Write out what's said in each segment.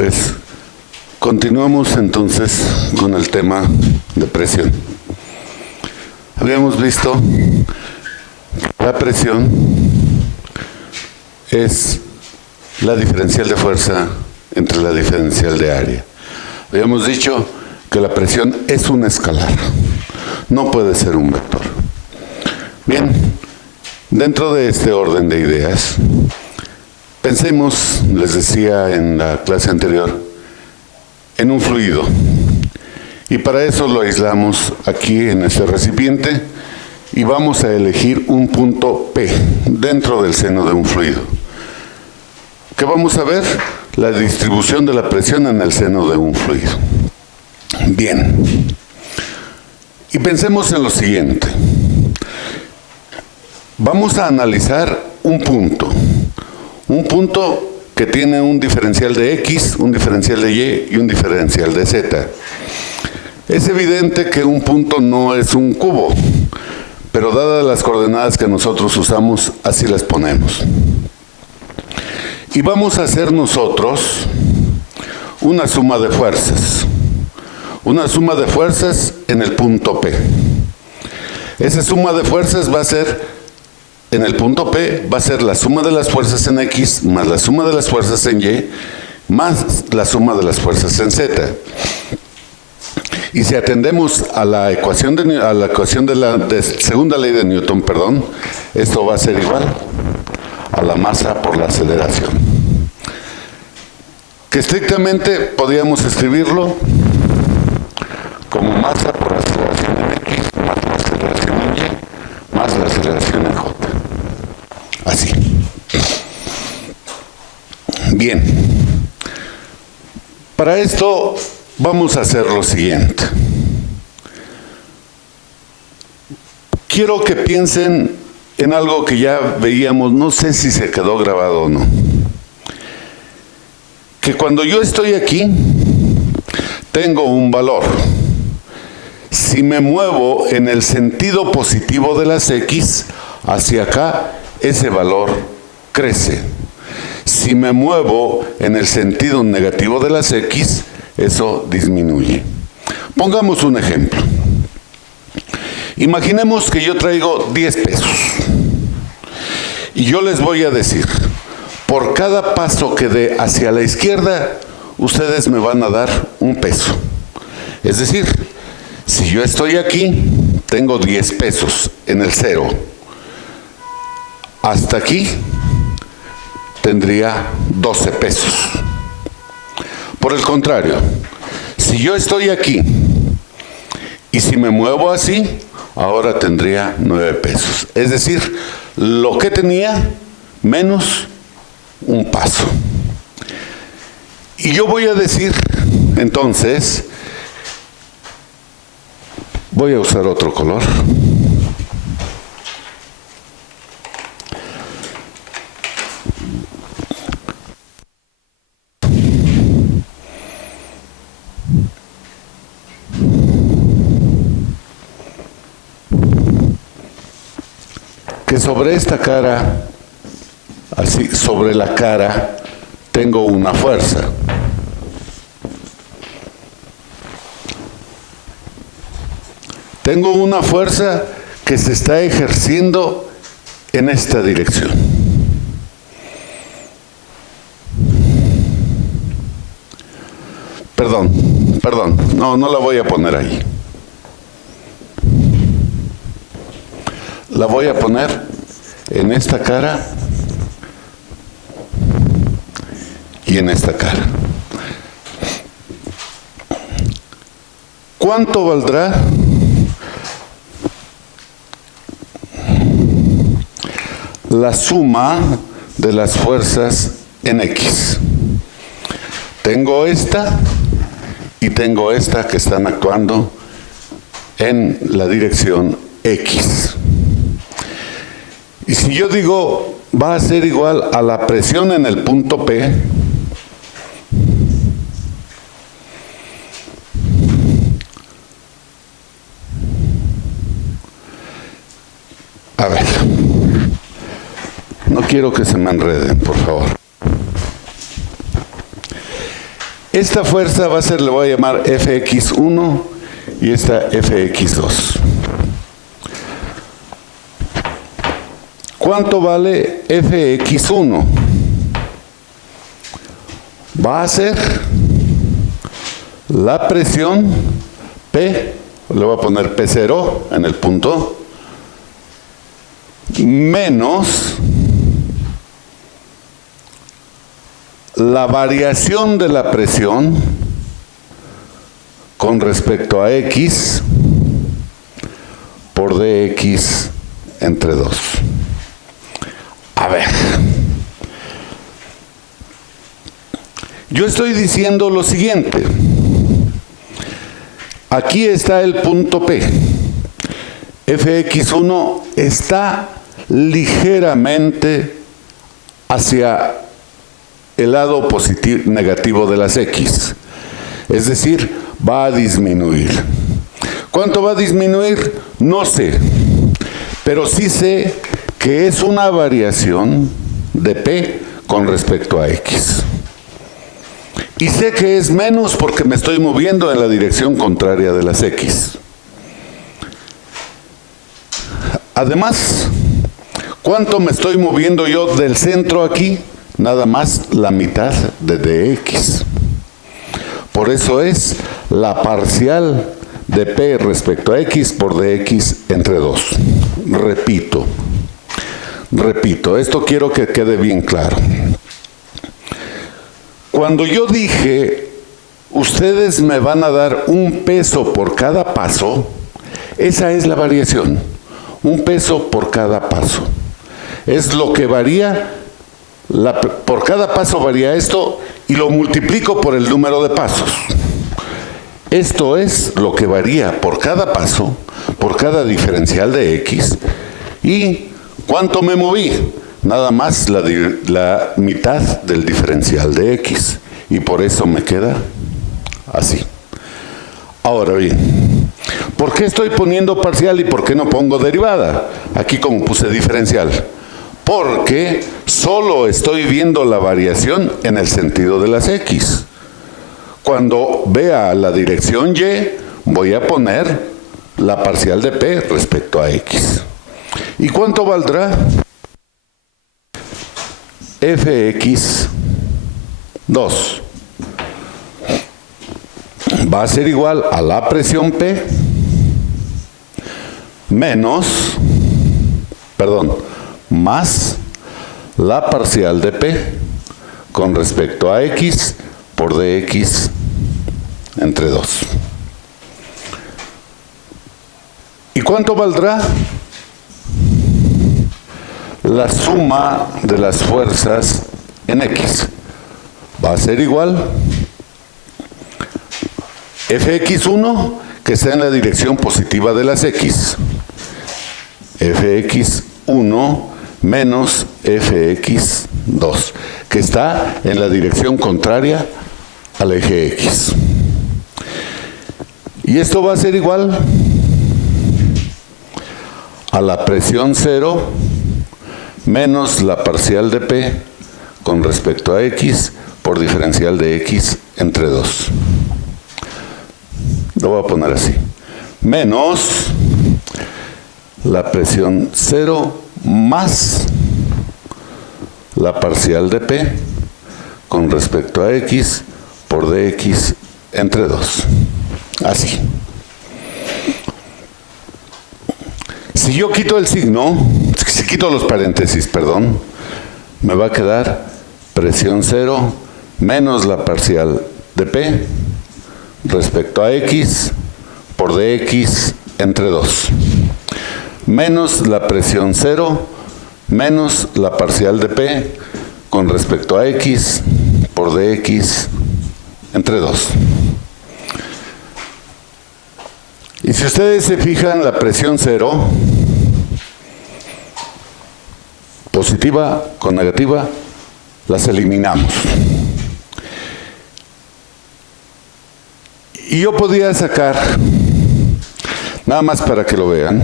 Pues continuamos entonces con el tema de presión. Habíamos visto que la presión es la diferencial de fuerza entre la diferencial de área. Habíamos dicho que la presión es un escalar, no puede ser un vector. Bien, dentro de este orden de ideas, pensemos, les decía en la clase anterior, en un fluido. Y para eso lo aislamos aquí en este recipiente y vamos a elegir un punto P dentro del seno de un fluido. ¿Qué vamos a ver? La distribución de la presión en el seno de un fluido. Bien. Y pensemos en lo siguiente. Vamos a analizar un punto que tiene un diferencial de X, un diferencial de Y y un diferencial de Z. Es evidente que un punto no es un cubo, pero dadas las coordenadas que nosotros usamos, así las ponemos. Y vamos a hacer nosotros una suma de fuerzas. Una suma de fuerzas en el punto P. Esa suma de fuerzas va a ser, en el punto P, va a ser la suma de las fuerzas en X más la suma de las fuerzas en Y más la suma de las fuerzas en Z. Y si atendemos a la ecuación de la segunda ley de Newton, esto va a ser igual a la masa por la aceleración. Que estrictamente podríamos escribirlo como masa por la aceleración en X más la aceleración en Y más la aceleración en J. Así. Bien. Para esto vamos a hacer lo siguiente. Quiero que piensen en algo que ya veíamos, no sé si se quedó grabado o no. Que cuando yo estoy aquí, tengo un valor. Si me muevo en el sentido positivo de las X, hacia acá, ese valor crece. Si me muevo en el sentido negativo de las X, eso disminuye. Pongamos un ejemplo. Imaginemos que yo traigo 10 pesos. Y yo les voy a decir, por cada paso que dé hacia la izquierda, ustedes me van a dar un peso. Es decir, si yo estoy aquí, tengo 10 pesos en el cero. Hasta aquí tendría 12 pesos. Por el contrario, si yo estoy aquí y si me muevo así, ahora tendría 9 pesos. Es decir, lo que tenía menos un paso. Y yo voy a decir, entonces, voy a usar otro color. Que sobre esta cara, así, sobre la cara, tengo una fuerza. Tengo una fuerza que se está ejerciendo en esta dirección. Perdón, no la voy a poner ahí. La voy a poner en esta cara y en esta cara. ¿Cuánto valdrá la suma de las fuerzas en X? Tengo esta y tengo esta que están actuando en la dirección X. Y si yo digo, va a ser igual a la presión en el punto P, a ver, no quiero que se me enreden, por favor. Esta fuerza va a ser, le voy a llamar Fx1 y esta Fx2. ¿Cuánto vale Fx1? Va a ser la presión P, le voy a poner P0 en el punto, menos la variación de la presión con respecto a X por dx entre 2. A ver, yo estoy diciendo lo siguiente. Aquí está el punto P. Fx1 está ligeramente hacia el lado positivo, negativo de las X. Es decir, va a disminuir. ¿Cuánto va a disminuir? No sé. Pero sí sé que es una variación de P con respecto a X. Y sé que es menos porque me estoy moviendo en la dirección contraria de las X. Además, ¿cuánto me estoy moviendo yo del centro aquí? Nada más la mitad de dx. Por eso es la parcial de P respecto a X por dx entre 2. Repito, esto quiero que quede bien claro. Cuando yo dije, ustedes me van a dar un peso por cada paso, esa es la variación. Un peso por cada paso. Es lo que varía, por cada paso varía esto y lo multiplico por el número de pasos. Esto es lo que varía por cada paso, por cada diferencial de X. ¿Y cuánto me moví? Nada más la mitad del diferencial de X. Y por eso me queda así. Ahora bien, ¿por qué estoy poniendo parcial y por qué no pongo derivada? Aquí como puse diferencial. Porque solo estoy viendo la variación en el sentido de las X. Cuando vea la dirección Y, voy a poner la parcial de P respecto a X. ¿Y cuánto valdrá? Fx2 va a ser igual a la presión P más la parcial de P con respecto a X por dx entre 2. ¿Y cuánto valdrá? La suma de las fuerzas en X va a ser igual Fx1, que está en la dirección positiva de las X, Fx1 menos Fx2, que está en la dirección contraria al eje X. Y esto va a ser igual a la presión 0 menos la parcial de P con respecto a X por diferencial de X entre 2. Lo voy a poner así. Menos la presión 0 más la parcial de P con respecto a X por dx entre 2. Así. Si yo quito el signo, si quito los paréntesis, perdón, me va a quedar presión 0 menos la parcial de P respecto a X por dx entre 2. Menos la presión 0 menos la parcial de P con respecto a X por dx entre 2. Y si ustedes se fijan, la presión 0, positiva con negativa, las eliminamos. Y yo podía sacar, nada más para que lo vean,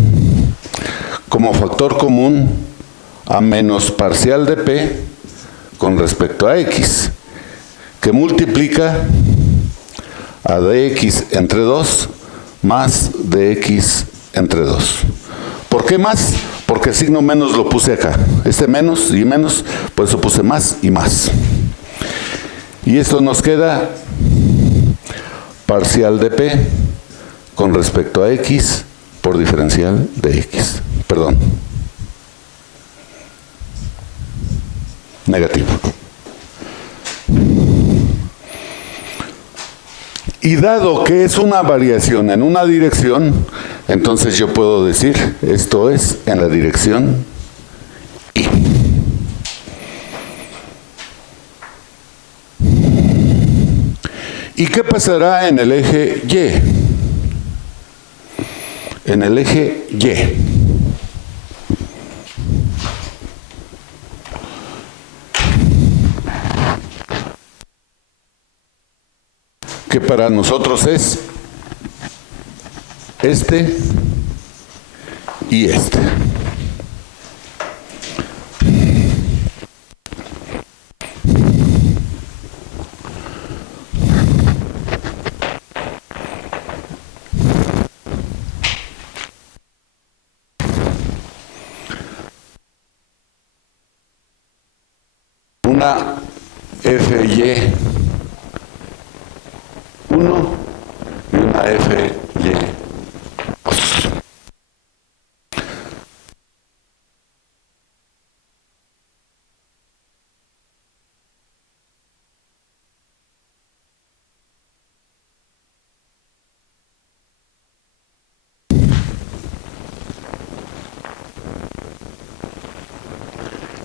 como factor común a menos parcial de P con respecto a X, que multiplica a dx entre 2 más dx entre 2. ¿Por qué más? Porque el signo menos lo puse acá. Este menos y menos, por eso puse más y más. Y esto nos queda parcial de p con respecto a x por diferencial de x. Perdón. Negativo. Y dado que es una variación en una dirección, entonces yo puedo decir, esto es en la dirección y. ¿Y qué pasará en el eje y? En el eje y. Que para nosotros es este y este. Una FY 1 y una FY 2.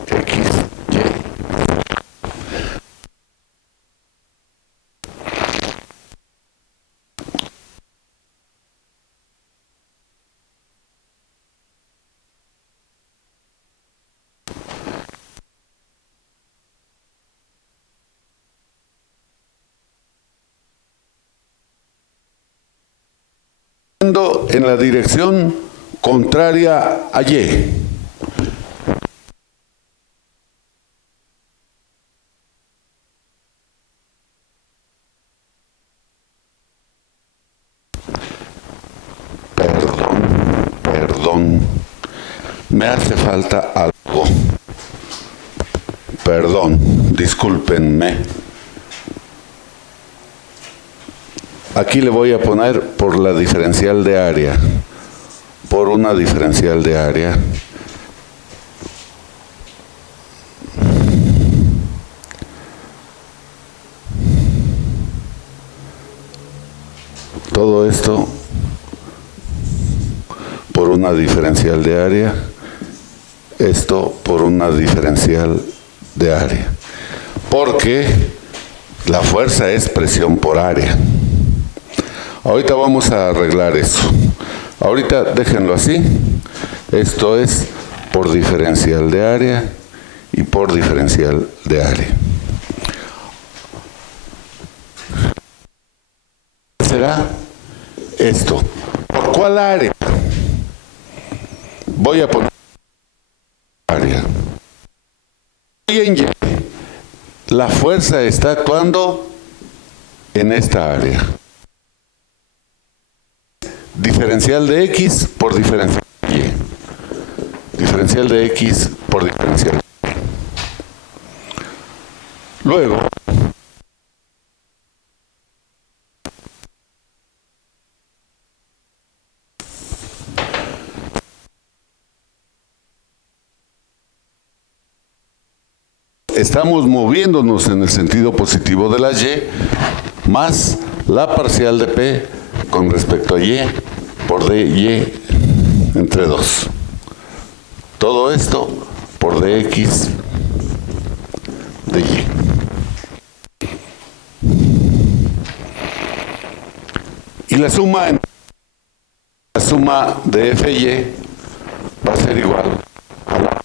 X, Y. En la dirección contraria a Y. Perdón, me hace falta algo. Perdón, discúlpenme. Aquí le voy a poner por la diferencial de área, por una diferencial de área. Todo esto por una diferencial de área, esto por una diferencial de área. Porque la fuerza es presión por área. Ahorita vamos a arreglar eso. Ahorita déjenlo así. Esto es por diferencial de área y por diferencial de área. ¿Será esto? ¿Por cuál área? Voy a poner área. Y en Y, la fuerza está actuando en esta área. Diferencial de X por diferencial de Y. Diferencial de X por diferencial de Y. Luego, estamos moviéndonos en el sentido positivo de la Y, más la parcial de P con respecto a Y por dy entre 2. Todo esto por dx de Y. Y la suma de FY va a ser igual a la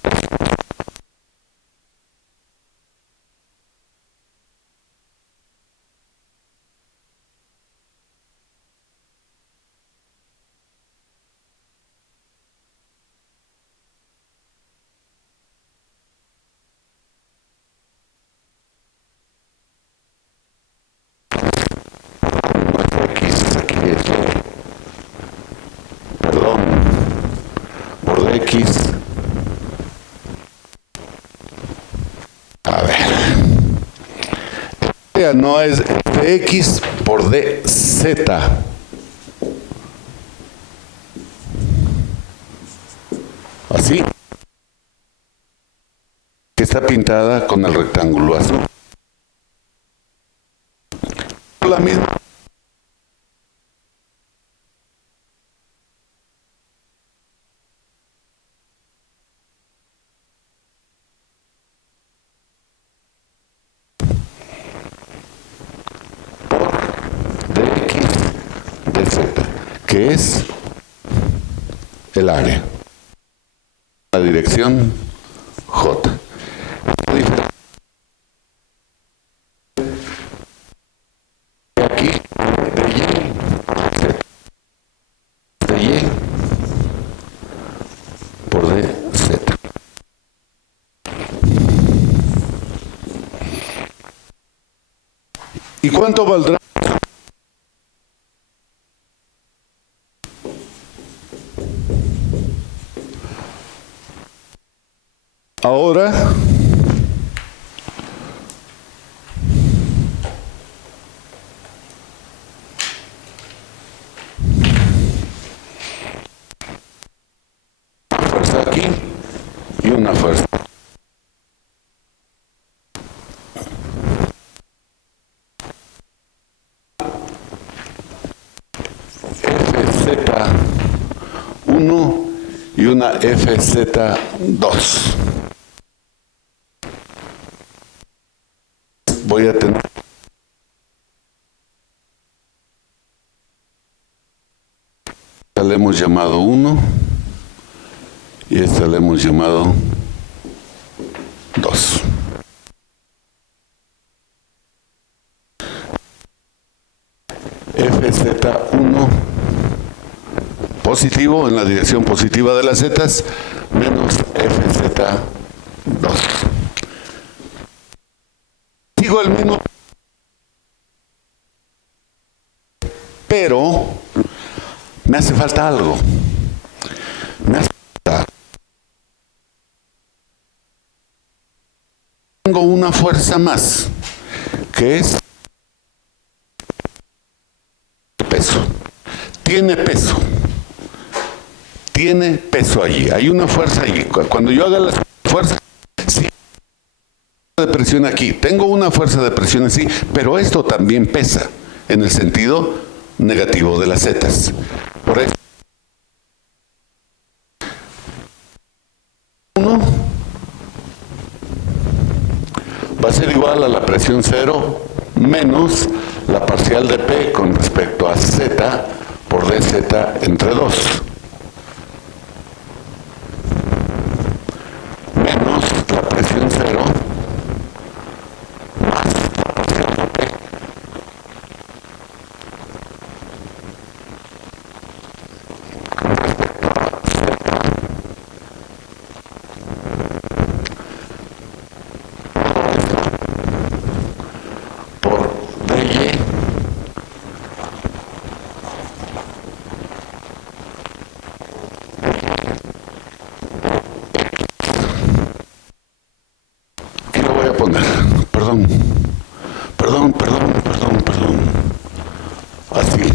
área no es dx por dz. Así. Que está pintada con el rectángulo azul. La misma. Que es el área, la dirección J. Aquí de Y por dz. ¿Y cuánto valdrá? Ahora, fuerza aquí y una fuerza. FZ1 y una FZ2. Voy a tener esta le hemos llamado 1 y esta le hemos llamado 2. FZ1 positivo en la dirección positiva de las zetas menos FZ2. Sigo el mismo, pero me hace falta algo. Me hace falta. Tengo una fuerza más, que es peso. Tiene peso. Tiene peso allí. Hay una fuerza allí. Cuando yo haga la fuerza, sí, de presión aquí. Tengo una fuerza de presión así, pero esto también pesa en el sentido negativo de las zetas. Por eso, 1 va a ser igual a la presión 0 menos la parcial de P con respecto a Z por dz entre 2. Menos la presión 0 más la parcial de P. Con respecto a Z por dy perdón, así,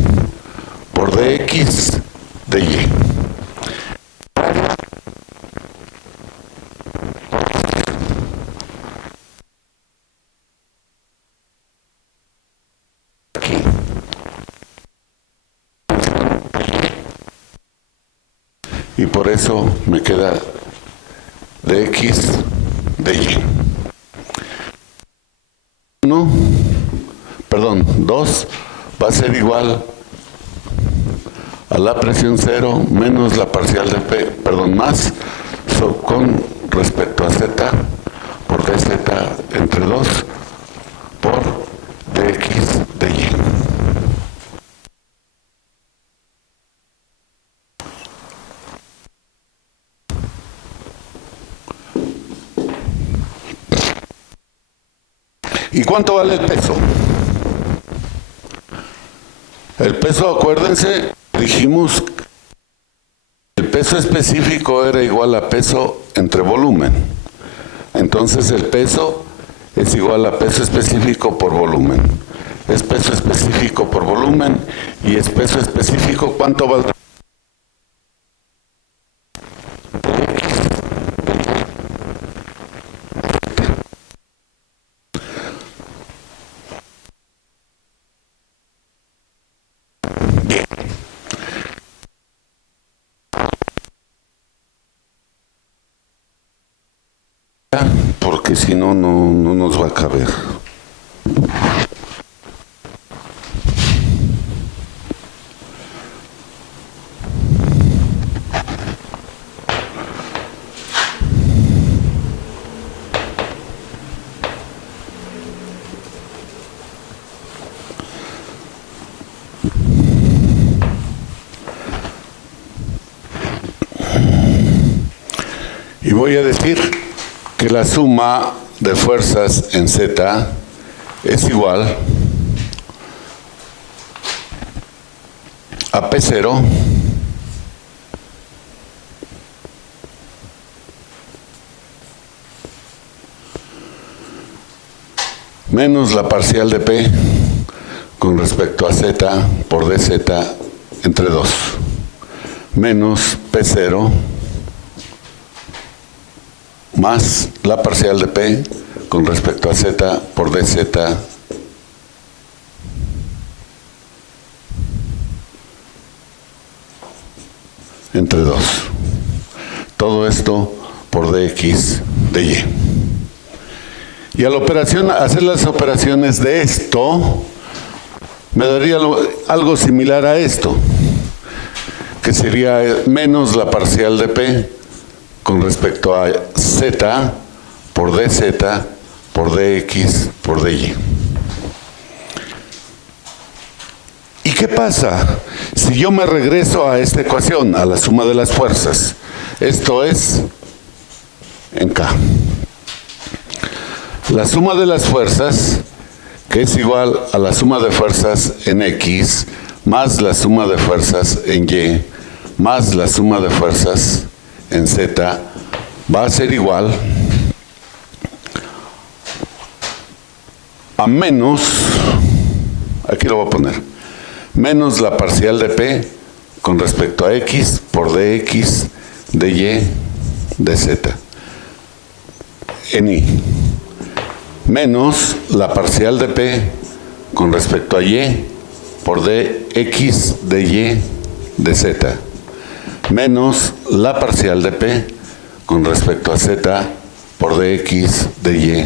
por dx dy. Aquí. Y por eso me queda dx dy. 2 va a ser igual a la presión 0 menos la parcial de P, más con respecto a Z por dz entre 2 por dx dy. ¿Y cuánto vale el peso? El peso, acuérdense, dijimos que el peso específico era igual a peso entre volumen. Entonces el peso es igual a peso específico por volumen. Es peso específico por volumen y es peso específico. ¿Cuánto valdrá? Bien. Porque si no, no nos va a caber. Y voy a decir que la suma de fuerzas en Z es igual a P0 menos la parcial de P con respecto a Z por dz entre 2 menos P0 más la parcial de P con respecto a Z por dz entre 2. Todo esto por dx de y. Y al hacer las operaciones de esto, me daría algo similar a esto, que sería menos la parcial de P con respecto a Z por dz por dx por dy. ¿Y qué pasa si yo me regreso a esta ecuación, a la suma de las fuerzas? Esto es en K. La suma de las fuerzas, que es igual a la suma de fuerzas en X, más la suma de fuerzas en Y, más la suma de fuerzas en Z, va a ser igual a menos, aquí lo voy a poner, menos la parcial de P con respecto a X por dx, dy, dz, en Y, menos la parcial de P con respecto a Y por dx, dy, dz, menos la parcial de P con respecto a Z por dx, dy,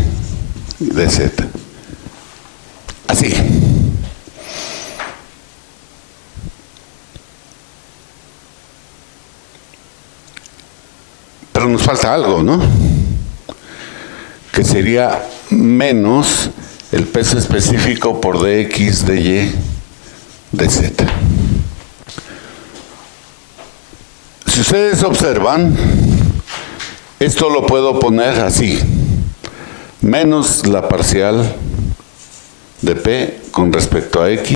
dz. Así. Pero nos falta algo, ¿no? Que sería menos el peso específico por dx, dy, dz. Si ustedes observan, esto lo puedo poner así, menos la parcial de P con respecto a X